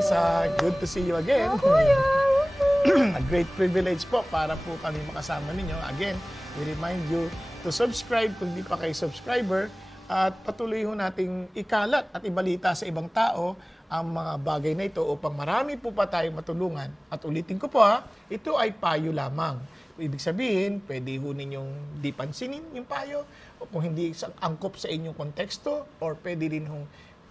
Francis, good to see you again. A great privilege po para po kami makasama ninyo. Again, we remind you to subscribe kung hindi pa kayo subscriber at patuloy ho nating ikalat at ibalita sa ibang tao ang mga bagay na ito upang marami po pa tayong matulungan. At ulitin ko po ito ay payo lamang. Ibig sabihin, pwede ho ninyong di pansinin yung payo o kung hindi angkop sa inyong konteksto or pwede rin hong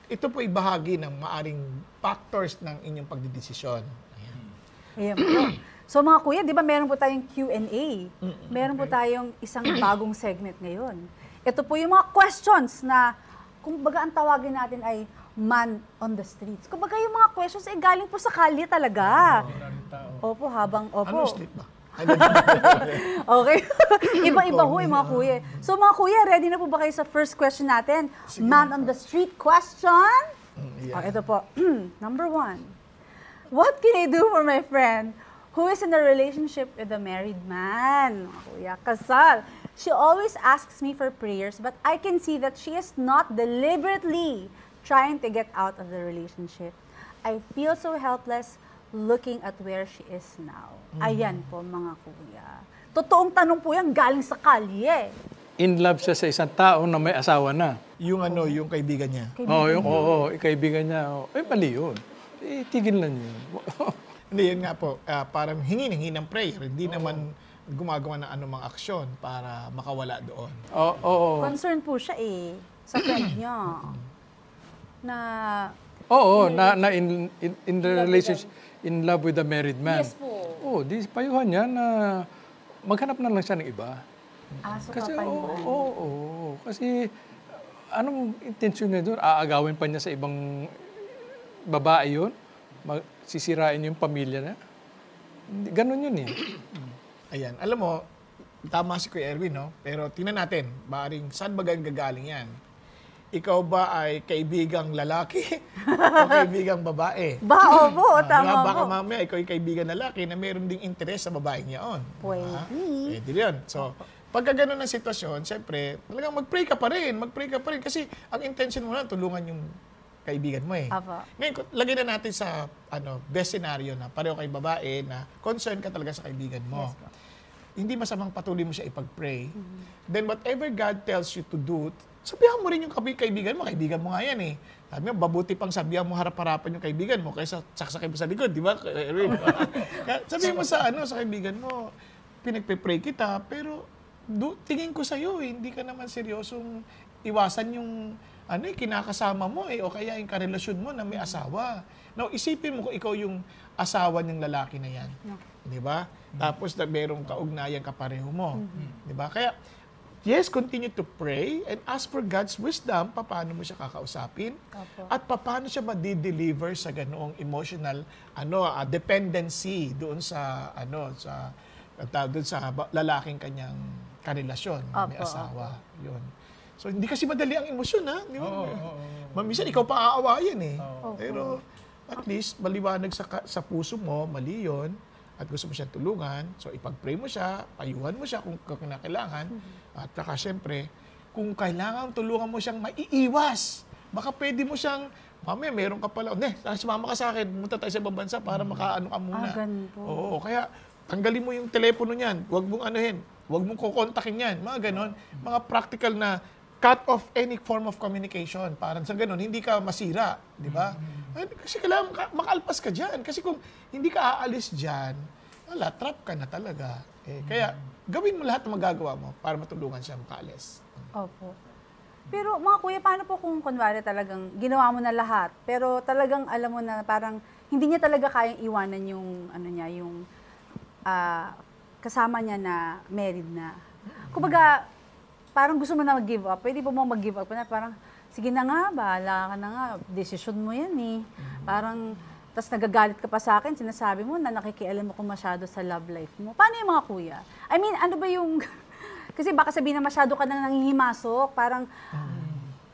ito po ay bahagi ng maaring factors ng inyong pagdidesisyon. Ayan po. So mga kuya, di ba meron po tayong Q&A? Meron po tayong isang bagong segment ngayon. Ito po yung mga questions na, kung baga ang tawagin natin ay man on the streets. Kung baga yung mga questions ay galing po sa kalye talaga. Opo, opo. Ano street ba? Okay. Iba-iba ho yung mga kuya. So mga kuya, ready na po ba kayo sa first question natin? Man on the street question? Ito po. Number 1. What can I do for my friend who is in a relationship with a married man? Mga kuya, kasal. She always asks me for prayers, but I can see that she is not deliberately trying to get out of the relationship. I feel so helpless looking at where she is now. Ayan po mga kuya. Totoong tanong po yan, galing sa kalye. In love siya sa isang tao na may asawa na. Yung yung kaibigan niya. Oo, kaibigan niya. Mali yun. Tigil lang yun. Hindi, yun nga po. Parang hingi ng prayer. Hindi naman gumagawa ng anumang aksyon para makawala doon. Oo. Concern po siya sa friend niya. Na in the relationship, in love with a married man. Yes po. Di payuhan niya na maghanap na lang siya ng iba. So Kasi, papayuhan. Kasi, anong intensyon niya doon? Aagawin pa niya sa ibang babae yun? Sisirain yung pamilya na? Ganon yun eh. Ayan. Alam mo, tama si Kuya Erwin, no? Pero tingnan natin, maaaring saan ba gagaling yan? Ikaw ba ay kaibigang lalaki o kaibigang babae? Tama Baka po. mamaya ikaw ay kaibigan lalaki na meron ding interes sa babaeng niyaon. Pwede. Pwede yun. So, pagka ganun ang sitwasyon, siyempre, talagang mag-pray ka pa rin. Kasi ang intention mo na, tulungan yung kaibigan mo eh. Apo. Ngayon, lagyan na natin sa best scenario na pareho kay babae na concern ka talaga sa kaibigan mo. Yes, hindi masamang patuloy mo siya ipag-pray. Then whatever God tells you to do, sabihan mo rin yung kaibigan mo nga yan eh. Sabi mo, babuti pang sabihan mo harap-harapan yung kaibigan mo kaysa saksakay mo sa likod, di ba? Sabihin mo sa kaibigan mo, pinagpe-pray kita, pero tingin ko sa'yo, hindi ka naman seryosong iwasan yung kinakasama mo o kaya yung karelasyon mo na may asawa. Now, isipin mo kung ikaw yung asawa ng lalaki na yan. Di ba? Tapos merong kaugnayan kapareho mo. Di ba? Kaya, yes, continue to pray and ask for God's wisdom paano mo siya kakausapin at paano siya ma-deliver sa ganoong emotional dependency doon sa lalaking kanyang karelasyon na may asawa. Yun. So, hindi kasi madali ang emosyon, ha? Minsan, ikaw pa aawayan eh. Pero, at least, maliwanag sa puso mo, mali yun, at gusto mo siyang tulungan. So, ipag-pray mo siya, payuhan mo siya kung kinakailangan. At saka, syempre, kung kailangan tulungan mo siyang maiiwas, baka pwede mo siyang, mamaya, meron ka pala, sumama ka sa akin, pumunta tayo sa ibang bansa para makaano ka muna. Ganito. Oo, kaya, tanggalin mo yung telepono niyan, huwag mong huwag mong kukontakin yan, mga ganon. Mga practical na cut off any form of communication. Parang sa ganun, hindi ka masira, di ba? Kasi kailangan makaalpas ka dyan. Kasi kung hindi ka aalis dyan, trap ka na talaga. Kaya, gawin mo lahat ng magagawa mo para matulungan siya makaalis. Opo. Pero mga kuya, paano po kung kunwari talagang ginawa mo na lahat, pero talagang alam mo na parang hindi niya talaga kayang iwanan yung, yung kasama niya na married na. Kumbaga, parang gusto mo na mag-give up. Pwede po mo mag-give up na parang, sige na nga, bahala ka na nga, desisyon mo yan eh. Parang, tas nagagalit ka pa sa akin, sinasabi mo na nakikialam ako masyado sa love life mo. Paano yung mga kuya? I mean, ano ba yung, kasi baka sabihin na masyado ka nang nangihimasok, parang,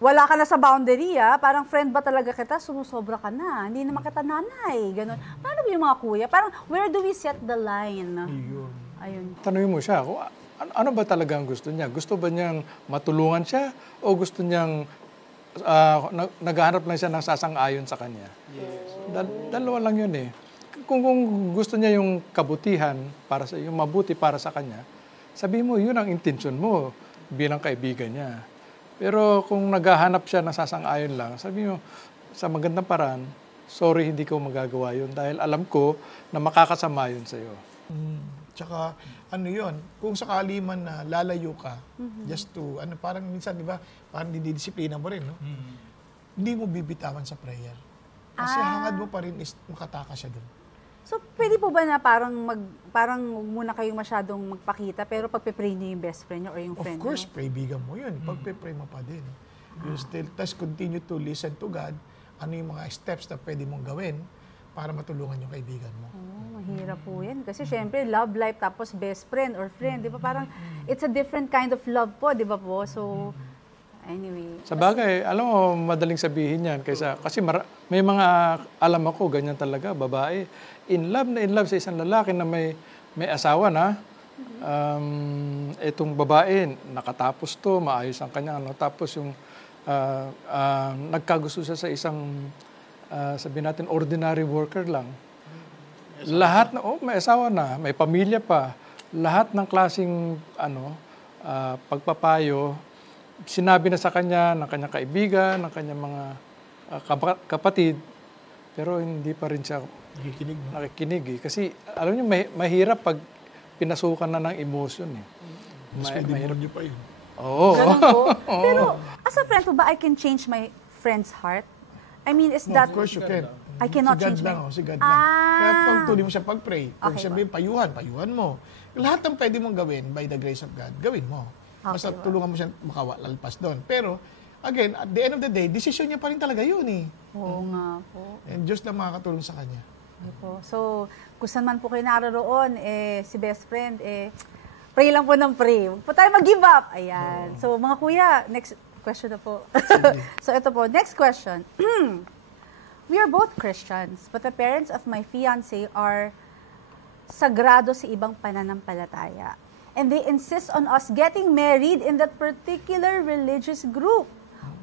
wala ka na sa boundary parang friend ba talaga kita, sumusobra ka na, hindi naman kita nanay, gano'n. Paano ba yung mga kuya? Parang, where do we set the line? Ayun. Tanungin mo siya, ano ba talaga ang gusto niya? Gusto ba niyang matulungan siya o gusto niyang naghahanap lang siya ng sasang-ayon sa kanya. Dalawa lang yun eh. Kung gusto niya yung kabutihan, yung mabuti para sa kanya, sabihin mo, yun ang intensyon mo bilang kaibigan niya. Pero kung naghahanap siya ng sasang-ayon lang, sabihin mo, sa magandang paraan, sorry, hindi ko magagawa yun dahil alam ko na makakasama yun sa'yo. Tsaka, ano yun, kung sakali man na lalayo ka, just to, parang minsan, di ba, parang dinidisiplina mo rin, no? Hindi mo bibitawan sa prayer. Kasi hangad mo pa rin is makatakas siya dun. So, pwede po ba na parang huwag muna kayong masyadong magpakita, pero pagpe-pray niyo yung best friend niyo or yung friend Of course, niyo? kaibigan mo yun. Pagpe-pray mo pa din. You still, tas continue to listen to God. Ano yung mga steps na pwede mong gawin para matulungan yung kaibigan mo. Mahirap po yan. Kasi syempre, love life tapos best friend or friend. Di ba parang, it's a different kind of love po, di ba po? So, anyway. Sa bagay, alam mo, madaling sabihin yan. Kasi may mga alam ako, ganyan talaga, babae. In love sa isang lalaki na may asawa na. Itong babae, nakatapos to, maayos ang kanya. Tapos yung nagkagusto siya sa isang, sabihin natin, ordinary worker lang. Lahat na, may asawa na, may pamilya pa. Lahat ng klaseng pagpapayo, sinabi na sa kanya ng kanyang kaibigan, ng kanyang mga kapatid, pero hindi pa rin siya nakikinig eh. Kasi alam niyo, mahirap pag pinasukan na ng emotion eh. Mahirap niyo pa yun. Oo. Ganun po. Pero, as a friend po ba, I can change my friend's heart? I mean, is that... Of course you can. I cannot Si God change lang, my... si God lang. Kaya pag tuloy mo siya pag-pray, kung Okay, sabihin, payuhan mo. Lahat ng pwede mong gawin by the grace of God, gawin mo. Basta Okay, tulungan mo siya makalalpas doon. Pero, again, at the end of the day, decision niya pa rin talaga yun eh. Oo nga po. And Diyos lang makakatulong sa kanya. Okay po. So, kung saan man po kayo naroon, si best friend, pray lang po ng pray. Huwag po tayo mag-give up. Ayan. So, mga kuya, next question na po. So, ito po. Next question. We are both Christians, but the parents of my fiancé are sagrado sa ibang pananampalataya. And they insist on us getting married in that particular religious group.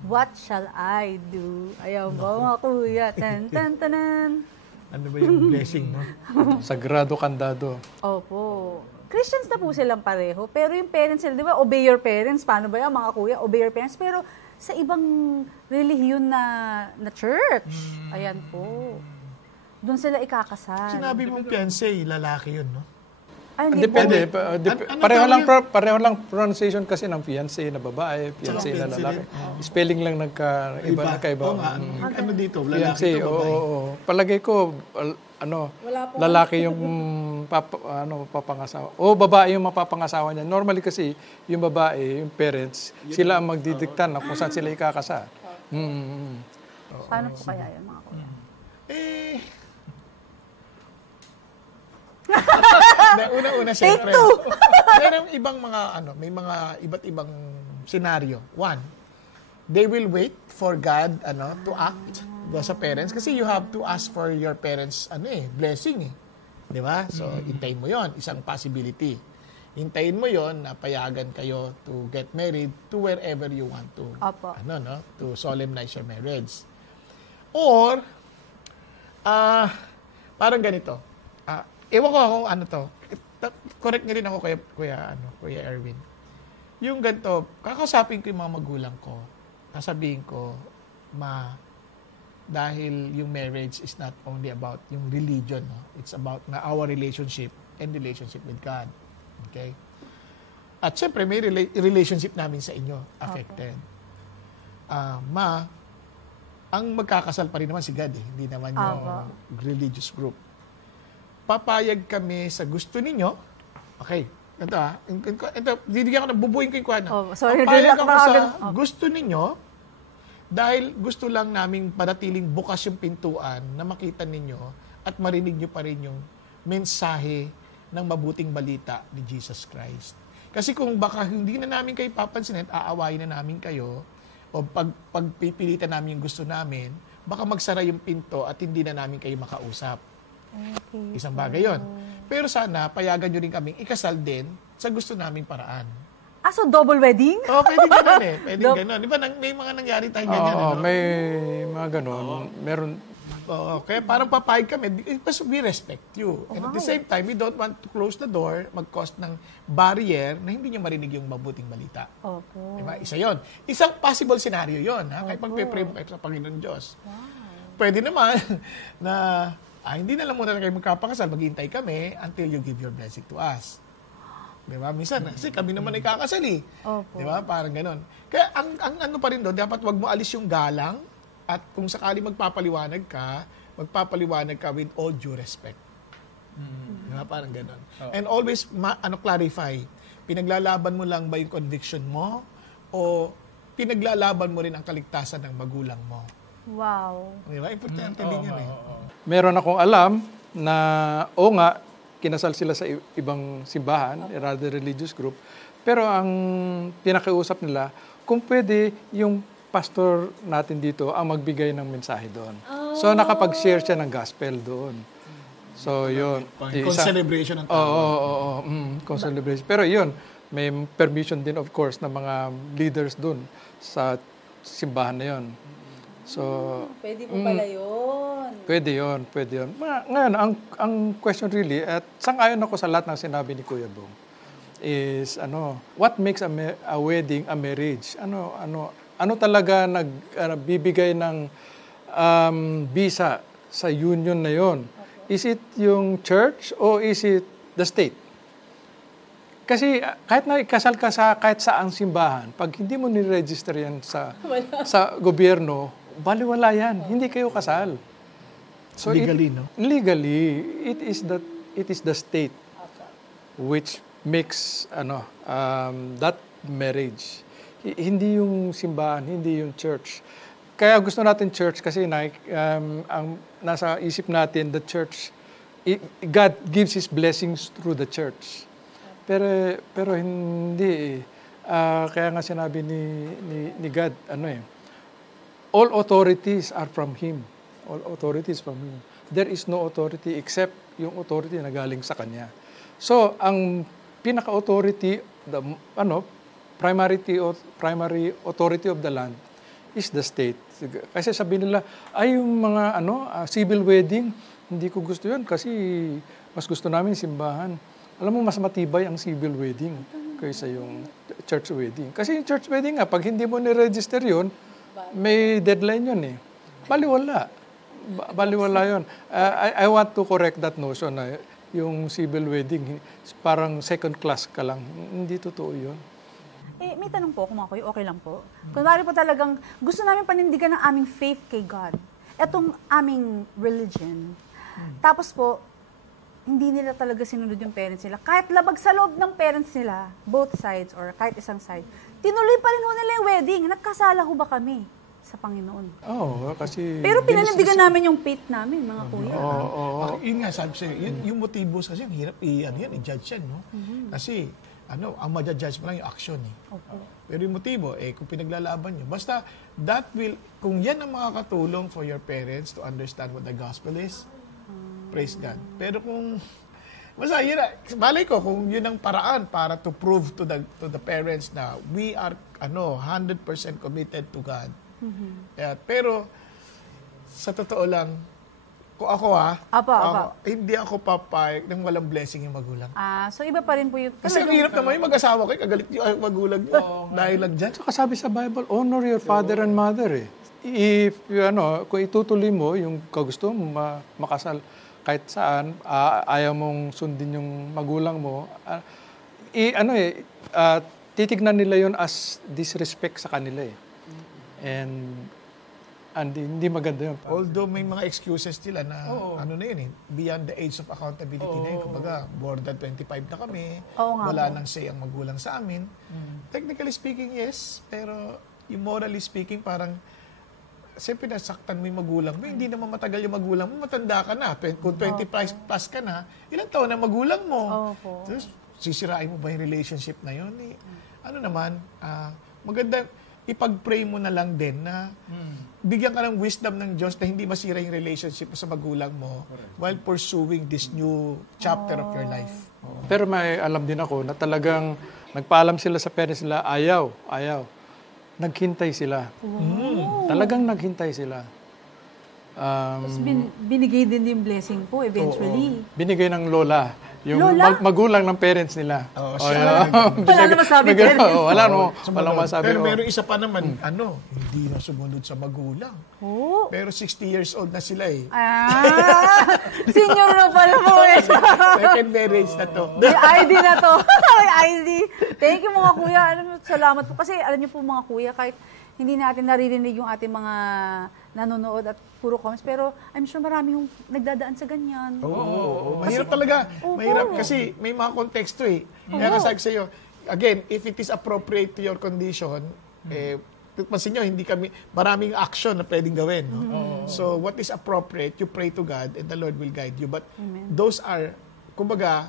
What shall I do? Ayan ba, mga kuya? Tan, tan, tanan. Ano ba yung blessing, no? Sagrado kandado. Opo. Christians na po silang pareho, pero yung parents nila, di ba, obey your parents. Paano ba yan, mga kuya? Obey your parents. Pero sa ibang relihiyon na church, ayan po. Doon sila ikakasal. Sinabi mong fiancé, lalaki yun, no? Ay, hindi po. Depende. Ano Pareho lang pronunciation kasi ng fiancé na babae, fiancé na fiancé lalaki. din. Spelling lang nagkaiba. Oo nga. Ano dito, Fiancé, lalaki to, babae. oo. Palagay ko, lalaki yung papangasawa. O babae yung mapapangasawa niya. Normally kasi, yung babae, yung parents, sila ang magdidikta na kung saan sila ikakasal. Paano po kaya yun, mga kuya? Una-una, siyempre. Merong ibang mga, may mga iba't ibang senaryo. One, they will wait for God, to act sa parents. Kasi you have to ask for your parents, blessing eh. Di ba? So, hintayin mo yon, isang possibility. Hintayin mo yon na payagan kayo to get married to wherever you want to. Opo. To solemnize your marriage. Or, parang ganito. Ewan ko kung ano to. Correct niyo rin ako, Kuya Erwin. Yung ganito, kakausapin ko yung mga magulang ko. Sasabihin ko, dahil yung marriage is not only about yung religion, no? It's about our relationship and relationship with God. Okay? At syempre, may relationship namin sa inyo affected. Ang magkakasal pa rin naman si God eh. Hindi naman yung religious group. Papayag kami sa gusto ninyo. Okay. Ito, bibigyan ko na, bubuin ko yung kuha na. Sorry, papayag ako sa gusto ninyo dahil gusto lang namin panatiling bukas yung pintuan na makita ninyo at marinig nyo pa rin yung mensahe ng mabuting balita ni Jesus Christ. Kasi kung baka hindi na namin kayo papansin at aawayin na namin kayo o pagpipilitan namin yung gusto namin, baka magsara yung pinto at hindi na namin kayo makausap. Okay. Isang bagay yon. Pero sana, payagan nyo rin kaming ikasal din sa gusto naming paraan. So double wedding? Oo, pwede gano'n eh. Pwede gano'n. Di ba, may mga nangyari tayo ganyan, Oo, ano? may mga ganon. Meron, Oo, kaya parang papayag kami, because we respect you. And at the same time, we don't want to close the door, mag-cause ng barrier na hindi nyo marinig yung mabuting balita. Opo. Diba? Isa yon. Isang possible scenario yon, ha? Kahit magpe-pray mo kayo sa Panginoon Diyos. Pwede naman na hindi na lang muna kayo magkapakasal, maghihintay kami until you give your blessing to us. Diba? Minsan, kasi kami naman ay kakasal eh. Opo. Diba? Parang ganon. Kaya ang ano pa rin doon, dapat wag mo alis yung galang at kung sakali magpapaliwanag ka with all due respect. Diba? Parang ganon. And always, clarify. Pinaglalaban mo lang ba yung conviction mo o pinaglalaban mo rin ang kaligtasan ng magulang mo? Wow. Diba? Importante din yun eh. meron akong alam na, nga, kinasal sila sa ibang simbahan, rather religious group, pero ang pinakiusap nila, kung pwede, yung pastor natin dito ang magbigay ng mensahe doon. So, nakapag-share siya ng gospel doon. So, yun. Con-celebration ng tao. Oo. Con-celebration. Pero yun, may permission din of course ng mga leaders doon sa simbahan na yun. So, Pwede po pala yun. pwede yun. Ngayon, ang question really, at sang-ayon ako sa lahat ng sinabi ni Kuya Bong, is, what makes a wedding a marriage? Ano talaga nagbibigay ng visa sa union na yon? Is it yung church o is it the state? Kasi kahit na ikasal ka sa kahit saang simbahan, pag hindi mo ni-register yan sa gobyerno, baliwala yan. Hindi kayo kasal. So Legally, no? Legally, it is the state which makes that marriage. Hindi yung simbahan, hindi yung church. Kaya gusto natin church kasi ang nasa isip natin, the church, God gives His blessings through the church. Pero hindi. Kaya nga sinabi ni God, all authorities are from Him. All authorities from Him. There is no authority except yung authority na galing sa Kanya. So, ang pinaka-authority, primary authority of the land is the state. Kasi sabi nila, yung mga civil wedding, hindi ko gusto yun kasi mas gusto namin simbahan. Alam mo, mas matibay ang civil wedding kaysa yung church wedding. Kasi yung church wedding nga, pag hindi mo ni-register yun, may deadline yun eh. Baliwala yun. I want to correct that notion na yung civil wedding, parang second class ka lang. Hindi totoo yun. May tanong po, kung ako, okay lang po. Kunwari po talagang gusto namin panindigan ng aming faith kay God. Etong aming religion. Tapos po, hindi nila talaga sinunod yung parents nila. Kahit labag sa loob ng parents nila, both sides or kahit isang side, tinuloy pa rin ho nila yung wedding. Nagkasala ho ba kami sa Panginoon? Oo, kasi... Pero pinanindigan namin yung faith namin, mga kuya. Oo. Yun nga, sabi sa'yo, yung motivos kasi, hirap i-judge yan, no? Kasi, ang ma-judge mo lang yung action, eh. Okay. Pero yung motibo, kung pinaglalaban nyo, basta, kung yan ang makakatulong for your parents to understand what the gospel is, praise God. Pero kung, basta yun na, malay ko, kung yun ang paraan para to prove to the parents na we are, 100% committed to God. Pero, sa totoo lang, kung ako hindi ako papayag nang walang blessing yung magulang. So iba pa rin po yung... Kasi ang hirap naman yung mag-asawa kayo, kagalit yung magulang nyo. Dahil lang dyan. Saka sabi sa Bible, honor your father and mother eh. If, kung itutuloy mo yung kagusto mo makasal kahit saan, ayaw mong sundin yung magulang mo, titignan nila yon as disrespect sa kanila eh. And hindi maganda yun. Although may mga excuses sila na na yun eh, beyond the age of accountability na yun. Kumbaga, more than 25 na kami, wala nang say ang magulang sa amin. Technically speaking, yes. Pero yung morally speaking, parang siyempre nasaktan mo yung magulang mo. Hindi naman matagal yung magulang mo, matanda ka na. Kung 20 plus ka na, ilang taon na magulang mo? Tapos, sisirain mo ba yung relationship na yun? Maganda, ipag-pray mo na lang din na bigyan ka ng wisdom ng Diyos na hindi masira yung relationship mo sa magulang mo while pursuing this new chapter of your life. Pero may alam din ako na talagang nagpaalam sila sa parents nila, ayaw. Naghintay sila. Talagang naghintay sila. Tapos binigay din yung blessing po eventually. Binigay ng lola. Yung Lola? magulang ng parents nila. siya. Wala naman sabi parents. Wala masabi. Pero meron isa pa naman, hindi na sumunod sa magulang. Oh. Pero 60 years old na sila eh. Senior na pala po eh. Second marriage na to. May ID na to. May ID. Thank you mga kuya. Alam mo, salamat po. Kasi alam niyo po mga kuya, kahit hindi natin naririnig yung ating mga nanonood at puro comments, pero I'm sure marami yung nagdadaan sa ganyan. Oo. Mahirap talaga. Mahirap kasi may mga konteksto eh. Kaya kasabi sa iyo, again, if it is appropriate to your condition, pansin nyo, maraming action na pwedeng gawin. No? So, what is appropriate, you pray to God and the Lord will guide you. But those are, kumbaga,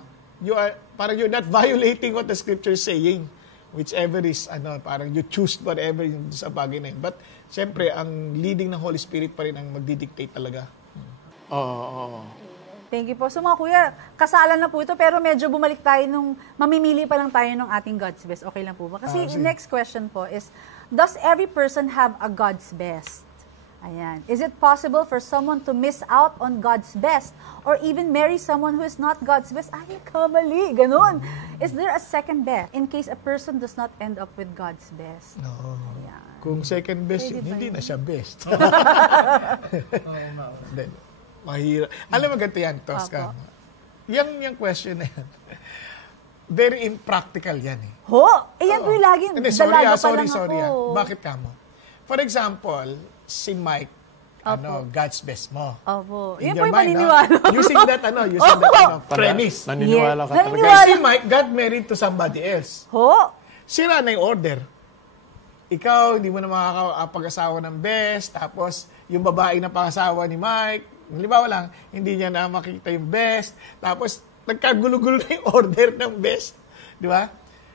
parang you're not violating what the scripture is saying. Whichever is, parang you choose whatever yung sa bagay na yun. But, siyempre, ang leading ng Holy Spirit pa rin ang magdidictate talaga. Oo. Thank you po. So mga kuya, kasalan na po ito, pero medyo bumalik tayo mamimili pa lang tayo ng ating God's best. Okay lang po ba? Kasi next question po is, does every person have a God's best? Ayan. Is it possible for someone to miss out on God's best or even marry someone who is not God's best? Ay, kamali. Ganun. Is there a second best in case a person does not end up with God's best? No. Ayan. Kung second best, hindi na siya best. Then, mahirap. Alam mo ganito yan, Tosca. Yung question na yan, very impractical yan eh. Ayan po yung lagi. Sorry. Bakit ka mo? For example, si Mike, God's best mo. Opo. In Yan your po yung mind, paniniwala. using that premise. Naniniwala ka talaga. Pero si Mike got married to somebody else. Sira na yung order. Ikaw, hindi mo na makakapag-asawa ng best, tapos yung babae na pangasawa ni Mike, halimbawa lang, hindi niya na makita yung best, tapos nagkagulo-gulo na yung order ng best. Di ba?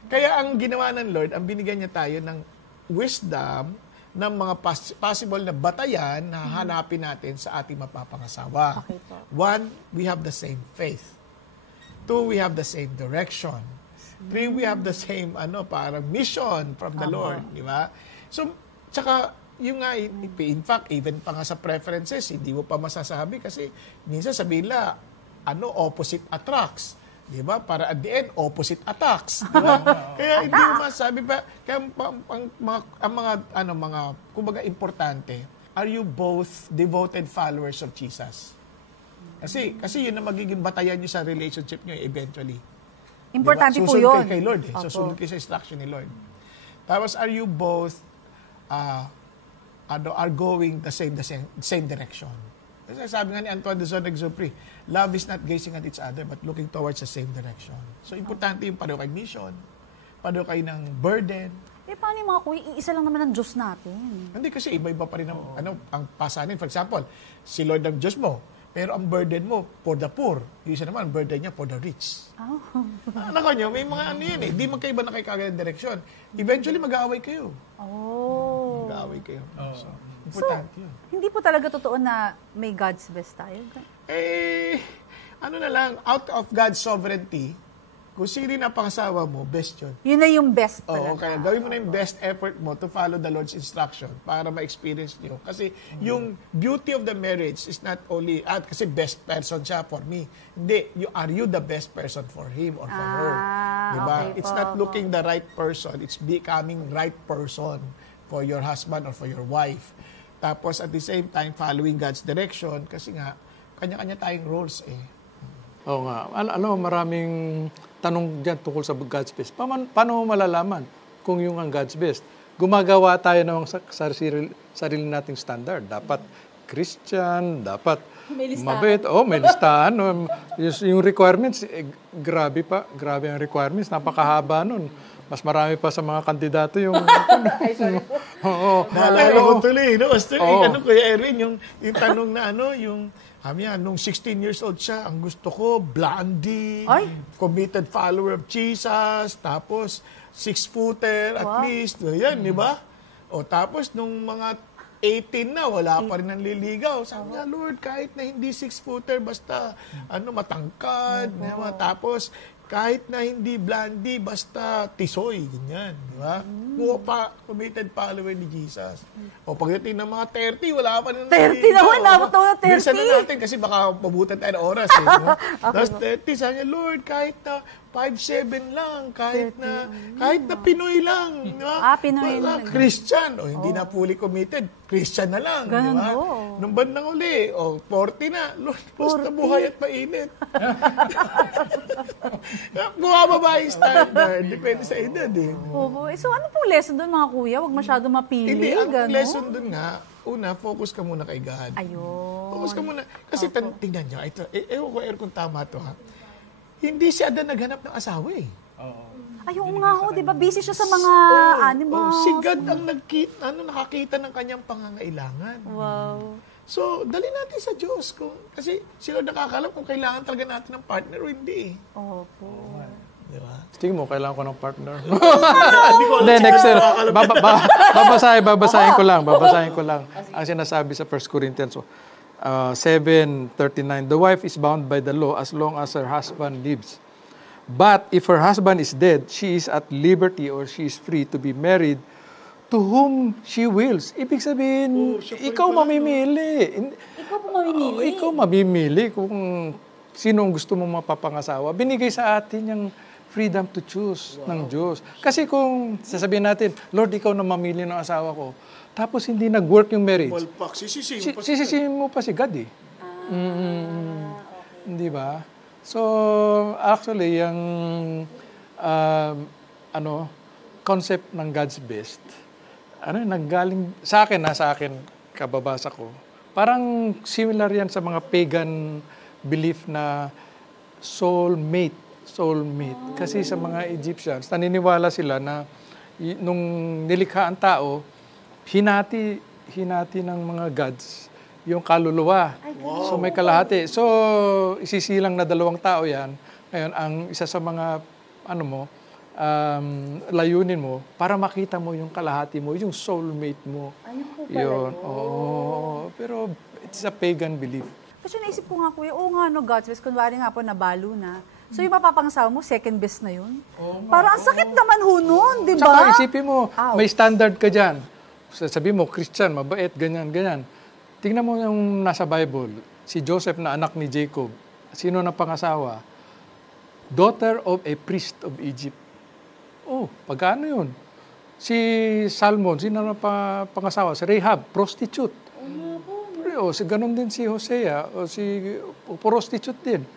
Kaya ang ginawa ng Lord, ang binigyan niya tayo ng wisdom ng mga possible na batayan na hanapin natin sa ating mapapangasawa. Okay po. 1, we have the same faith. 2, we have the same direction. 3, we have the same parang mission from the Lord, di ba? So, tsaka yung nga, in fact, even pa nga sa preferences, hindi mo pa masasabi kasi minsan sabihin nila, opposite attracts. Di ba? Para at the end, opposite attacks. Di ba? Kaya hindi mo masabi pa. Kaya ang mga, kumbaga importante, are you both devoted followers of Jesus? Kasi yun ang magiging batayan nyo sa relationship nyo eventually. Importante diba? po yun. Susunod kayo kay Lord. Susunod kayo sa instruction ni Lord. Tapos, are you both are going the same direction? Kasi sabi nga ni Antoine de Saint-Exupéry, love is not gazing at each other, but looking towards the same direction. So, importante yung pareho kayo mission, pareho kayo ng burden. Paano yung mga kuya? Iisa lang naman ang Diyos natin. Hindi kasi iba-iba pa rin ang pasanin. For example, si Lord ang Diyos mo, pero ang burden mo for the poor. Yung isa naman, ang burden niya for the rich. Nako nyo, may mga yun eh. Di magkaiba na kayo kagad ng direksyon. Eventually, mag-aaway kayo. Mag-aaway kayo. So, importante yun. Hindi po talaga totoo na may God's best tayo? Na lang, out of God's sovereignty, kung sino na pangasawa mo, best yun. Yun na yung best talaga. Kaya gawin mo na yung best effort mo to follow the Lord's instruction para ma-experience nyo. Kasi yung beauty of the marriage is not only, kasi best person siya for me. Hindi, are you the best person for him or for her? Diba? Okay It's not looking the right person, it's becoming right person for your husband or for your wife. Tapos at the same time, following God's direction, kasi nga, kanya-kanya tayong roles eh. Oo nga. Alam mo, maraming tanong dyan tungkol sa God's best. Paano mo malalaman kung yung ang God's best? Gumagawa tayo ng sarili nating standard. Dapat Christian, dapat mabait. May listahan. Yung requirements, grabe pa. Grabe ang requirements. Napakahaba nun. Mas marami pa sa mga kandidato yung... Naalala ko tuloy, no? Kuya Erwin, yung tanong na nung 16 years old siya, ang gusto ko, blondie, committed follower of Jesus, tapos 6-footer at least. Yan, di ba? Tapos nung mga 18 na, wala pa rin ang liligaw. Sabi niya, Lord, kahit na hindi 6-footer, basta matangkad. Tapos kahit na hindi blondie, basta tisoy, ganyan, di ba? Committed follower ni Jesus. O pagdating ng mga 30, wala pa nang 30 naman, dapat na 30. Bilisan na natin kasi baka mabutan tayo ng oras. Eh, no? Tapos 30, sabi niya, Lord, kahit na 5'7 lang, kahit na Pinoy lang, di ba? Pinoy lang. Christian, o hindi na fully committed, Christian na lang, di ba? Nung bandang uli, 40 na, Lord, basta buhay at mainit. Bumababa yung standard, depende sa edad eh. So ano pong lesson doon mga kuya? Huwag masyado mapili. Hindi, ang gano'n? lesson doon nga, una, focus ka muna kay God. Ayun. Focus ka muna. Kasi tingnan niyo, ito, ewan ko, kung tama to ha. Hindi si Adan naghanap ng asawa eh. Ayun nga ho, di ba? Busy siya sa mga animals. Si God ang nakakita ng kanyang pangangailangan. Wow. So, dali natin sa Diyos. Kasi sila nakakalam kung kailangan talaga natin ng partner o hindi. Opo. Di ba? Tingin mo, kailangan ko ng partner. Hindi, next year. Babasahin ko lang ang sinasabi sa 1 Corinthians 7:39. The wife is bound by the law as long as her husband lives. But if her husband is dead, she is at liberty or she is free to be married to whom she wills. Ibig sabihin, ikaw mamimili. Ikaw po mamimili? Ikaw mamimili kung sinong gusto mong mapapangasawa. Binigay sa atin yung freedom to choose ng Diyos. Kasi kung sasabihin natin, Lord, ikaw na mamili ng asawa ko, tapos hindi nag-work yung marriage, sisisihin mo pa si God eh. Hindi ba? So, actually, yung concept ng God's best, nanggaling sa akin, kababasa ko, parang similar yan sa mga pagan belief na soulmate. Kasi sa mga Egyptians, naniniwala sila na nung nilikha ang tao, hinati ng mga gods yung kaluluwa. So may kalahati. So isisilang na 2 tao yan. Ngayon, ang isa sa mga layunin mo para makita mo yung kalahati mo, yung soulmate mo. Ayun po pala yun. Pero it's a pagan belief. Kasi naisip ko nga kuya, God's best, kunwari nga po nabalo na. So yung mapapangasawa mo, second best na yun? Parang ang sakit naman ho nun, di ba? Tsaka isipin mo, may standard ka dyan. Sabi mo, Christian, mabait, ganyan. Tingnan mo yung nasa Bible, si Joseph na anak ni Jacob. Sino na pangasawa? Daughter of a priest of Egypt. Pagkano yun? Si Salmon, sino na pangasawa? Si Rahab, prostitute. Ganun din si Hosea, prostitute din.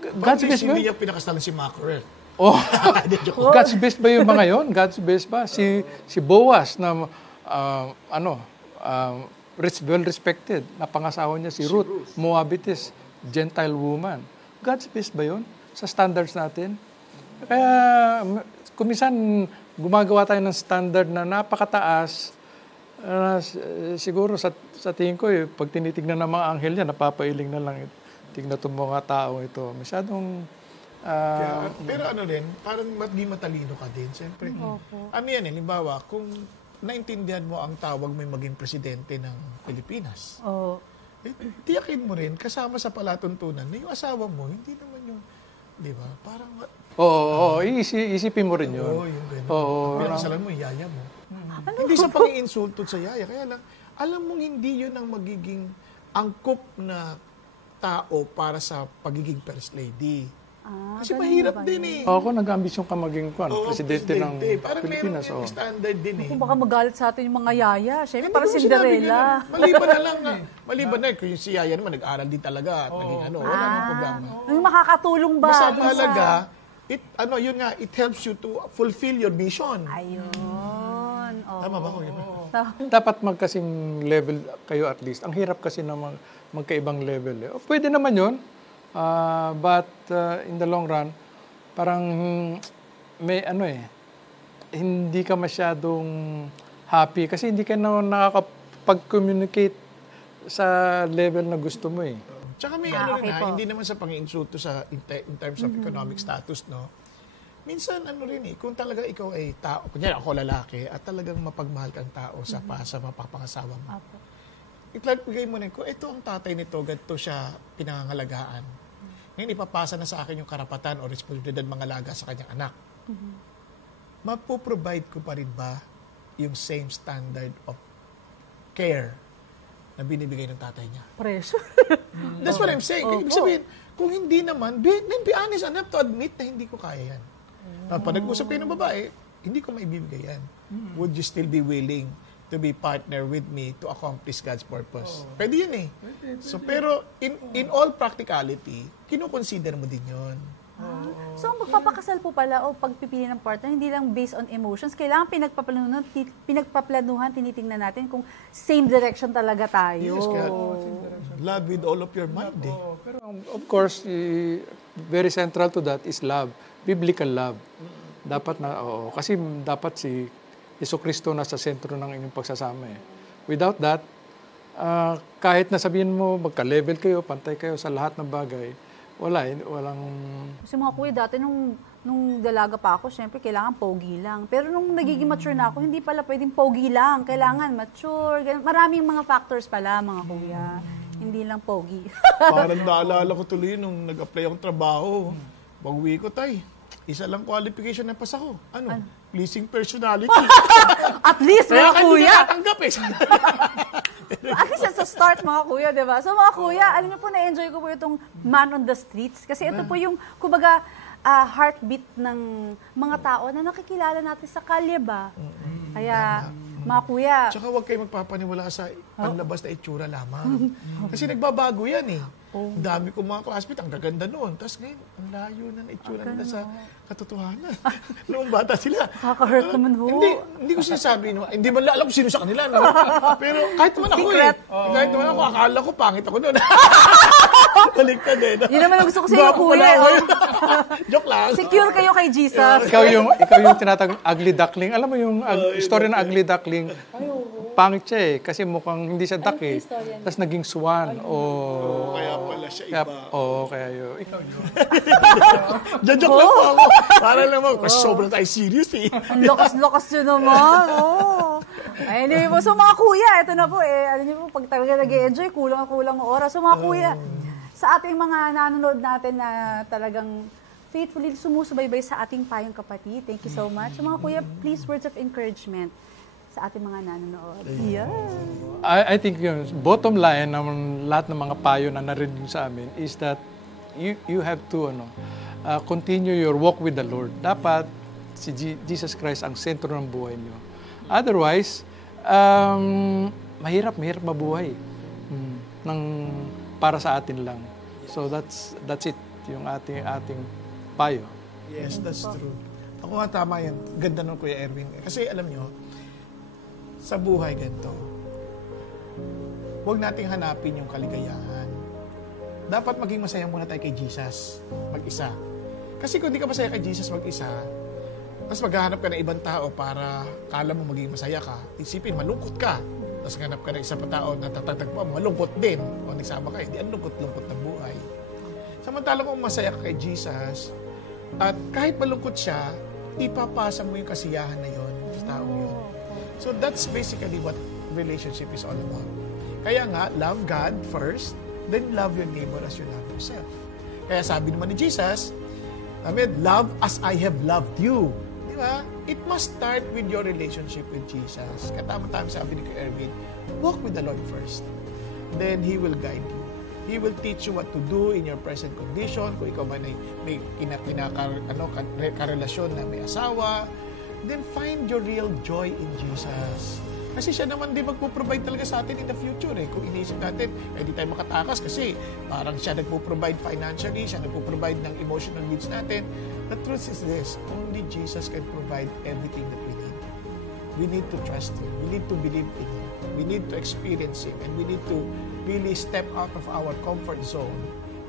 God's best ba? Hindi niya pinakasalan si Mackerel. God's best ba yung mga yun? God's best ba? Si Boaz na well-respected, na pangasawa niya si Ruth, Moabitess, Gentile woman. God's best ba yun? Sa standards natin? Kaya, kumisan, gumagawa tayo ng standard na napakataas. Siguro sa tingin ko, pag tinitignan ng mga anghel yan, napapailing na lang. Tignan itong mga tao ito. Masyadong... pero parang di matalino ka din. Siyempre, halimbawa, kung naintindihan mo ang tawag may maging presidente ng Pilipinas, tiyakin mo rin, kasama sa palatuntunan, na yung asawa mo, hindi naman yung, di ba, parang... isipin mo rin yun. Yung gano'n. Pinakasalan mo, yung yaya mo. Hindi sa pang-insulto sa yaya, kaya lang, alam mong hindi yun ang magiging angkop na tao para sa pagiging first lady. Kasi mahirap din eh. Ako nag-ambisyon ka maging presidente ng Pilipinas. Parang meron standard din eh. Kung baka magalit sa atin yung mga yaya. Siyempre, parang Cinderella. Maliban na kung si yaya naman nag-aral din talaga at naging wala nang problema. Yung makakatulong ba? Basta mahalaga, it helps you to fulfill your mission. Ayun. Tama ba ko yun? Dapat magkasing level kayo at least. Ang hirap kasi na magkaibang level. Pwede naman yun. But in the long run, parang may hindi ka masyadong happy kasi hindi ka na nakakapag-communicate sa level na gusto mo eh. Tsaka may hindi naman sa pang-insulto sa in terms of economic status, no? Minsan kung talaga ikaw ay tao, kunyari ako lalaki, at talagang mapagmahal kang tao sa mapapangasawa mo. Iklagay mo kung ito ang tatay nito, ganito siya pinangangalagaan. ngayon ipapasa na sa akin yung karapatan o responsibilidad mga alaga sa kanyang anak. Mapoprovide ko pa rin ba yung same standard of care na binibigay ng tatay niya? Pressure. That's what I'm saying. Ibig sabihin, kung hindi naman, then be honest enough to admit na hindi ko kaya yan. Pag nag-usap kayo ng babae, hindi ko maibibigay yan. Would you still be willing to be partner with me to accomplish God's purpose? Pwede yun eh. So, pero in all practicality, kinukonsider mo din yun. So, ang magpapakasal po pala o pagpipili ng partner, hindi lang based on emotions. Kailangan pinagpaplanuhan, tinitingnan natin kung same direction talaga tayo. Yes, kaya love with all of your mind eh. Pero of course, very central to that is love. Biblical love. Dapat kasi dapat si Jesucristo nasa sentro ng inyong pagsasama eh. Without that, kahit na sabihin mo magka-level kayo, pantay kayo sa lahat ng bagay, walang... Kasi mga kuya, dati nung dalaga pa ako, syempre kailangan pogi lang. Pero nung nagiging mature na ako, hindi pala pwedeng pogi lang. Kailangan mature. Maraming mga factors pala, mga kuya. Hindi lang pogi. Parang naalala ko tuloy nung nag-apply akong trabaho. Pag-uwi ko, tay, isa lang qualification na pas ako. Ano? Pleasing personality. At least, Kaya mga kuya. Tanggap eh. At least sa start, mga kuya, di ba? So, mga kuya, alam niyo po, na-enjoy ko po itong Man on the Streets. Kasi ito po yung, kumbaga, heartbeat ng mga tao na nakikilala natin sa kalye ba? Kaya, mga kuya. Tsaka huwag kayo magpapaniwala sa panlabas na itsura lamang. Kasi nagbabago yan eh. Ang dami kong mga classmates, ang gaganda noon. Tapos ngayon, ang layo na itsura nila sa katotohanan. Noong bata sila. Kaka-hurt naman ho. Hindi ko sinasabi, hindi man alam kung sino sa kanila. No? Pero kahit naman ako kahit naman ako, akala ko pangit ako noon. Baligtad eh. No? Yun naman ang gusto ko sa inyo, kuya. Joke lang. Secure kayo kay Jesus. ikaw yung tinatawag ugly duckling. Alam mo yung story ng ugly duckling? Pangit siya eh. Kasi mukhang hindi siya duck eh. Tapos naging swan. Kaya pala siya iba. Kaya yun. Ikaw yun. Joke lang po ako. Para naman, kasi sobrang tayo serious eh. Ang lokas-lokas yun naman. Ay, anyway po. So mga kuya, ito na po eh. Alam niyo po, pag talaga nag-enjoy, kulang ang oras. So mga kuya, sa ating mga nanonood natin na talagang faithfully sumusubaybay sa ating payong kapatid. Thank you so much. So mga kuya, please, words of encouragement sa ating mga nanonood. Yeah. I think yung bottom line ng lahat ng mga payo na narinig sa amin is that you have to continue your walk with the Lord. Dapat si Jesus Christ ang sentro ng buhay niyo. Otherwise, mahirap mabuhay para sa atin lang. So that's it, yung ating payo. Yes, that's true. Ako nga tama yan. Ganda nung Kuya Erwin. Kasi alam nyo, sa buhay ganito, huwag nating hanapin yung kaligayahan. Dapat maging masaya muna tayo kay Jesus, mag-isa. Kasi kung di ka masaya kay Jesus mag-isa, mas maghahanap ka ng ibang tao para kala mo maging masaya ka, isipin, malungkot ka. Tapos hanap ka ng isa pa tao na tatatagpo, malungkot din. O nagsama ka, hindi ang lungkot-lungkot na buhay. Samantalang kung masaya ka kay Jesus, at kahit malungkot siya, ipapasa mo yung kasiyahan na yon sa tao yun. So that's basically what relationship is all about. Kaya nga, love God first, then love your neighbor as you love yourself. Kaya sabi naman ni Jesus, love as I have loved you. Di ba? It must start with your relationship with Jesus. Katama-tama sabi ni Erwin, walk with the Lord first. Then He will guide you. He will teach you what to do in your present condition. Kung ikaw man ay may karelasyon na may asawa, then find your real joy in Jesus. Kasi siya naman din magpo-provide talaga sa atin in the future eh. Kung iniisip natin, di tayo makatakas kasi parang siya nagpo-provide financially, siya nagpo-provide ng emotional needs natin. The truth is this, only Jesus can provide everything that we need. We need to trust Him. We need to believe in Him. We need to experience Him. And we need to really step out of our comfort zone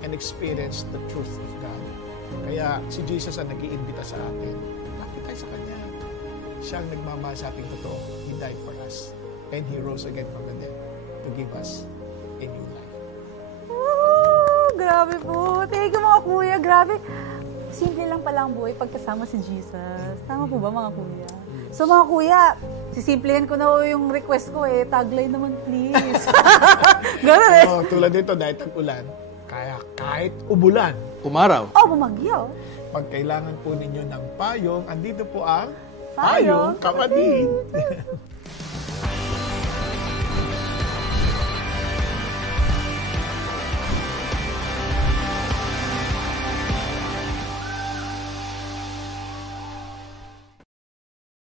and experience the truth of God. Kaya si Jesus ang nag-iimbita sa atin. Lapit tayo sa Kanya. Siya ang nagmamahal sa ating totoo. He died for us. And He rose again from the dead to give us a new life. Grabe po. Thank you mga kuya. Grabe. Simple lang pala ang buhay pagkasama si Jesus. Tama po ba mga kuya? So mga kuya, sisimplihan ko na yung request ko eh. Tagline naman please. Ganun eh. Tulad nito, dahil tag-ulan, kaya kahit umulan, umaraw. O bumagyo. Pag kailangan po ninyo ng payong, andito po ang Payong Payong Kapatid.